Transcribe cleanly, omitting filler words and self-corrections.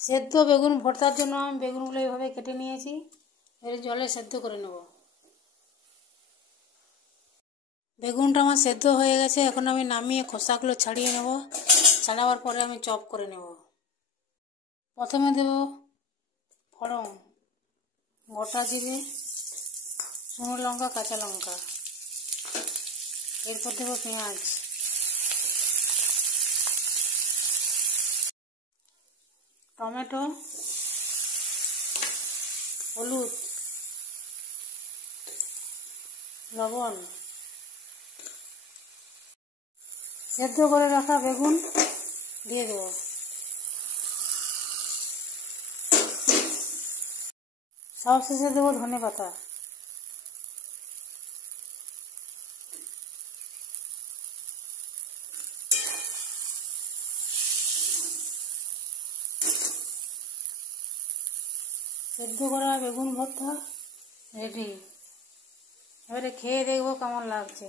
সেদ্ধ বেগুন ভর্তার জন্য আমি বেগুনগুলো এইভাবে কেটে নিয়েছি, এর জলে সেদ্ধ করে নেব। বেগুনটা আমার সেদ্ধ হয়ে গেছে, এখন আমি নামিয়ে খোসাগুলো ছাড়িয়ে নেব। ছাড়াবার পরে আমি চপ করে নেব। প্রথমে দেব ফোড়ন, গোটা জিরে, শুকনো লঙ্কা, কাঁচা লঙ্কা। এরপর দেব পেঁয়াজ, টমেটো, হলুদ, লবণ, সেদ্ধ করে রাখা বেগুন দিয়ে দেব। সবশেষে দেব ধনেপাতা। সেদ্ধ করা বেগুন ভর্তা রেডি। এবারে খেয়ে দেখবো কেমন লাগছে।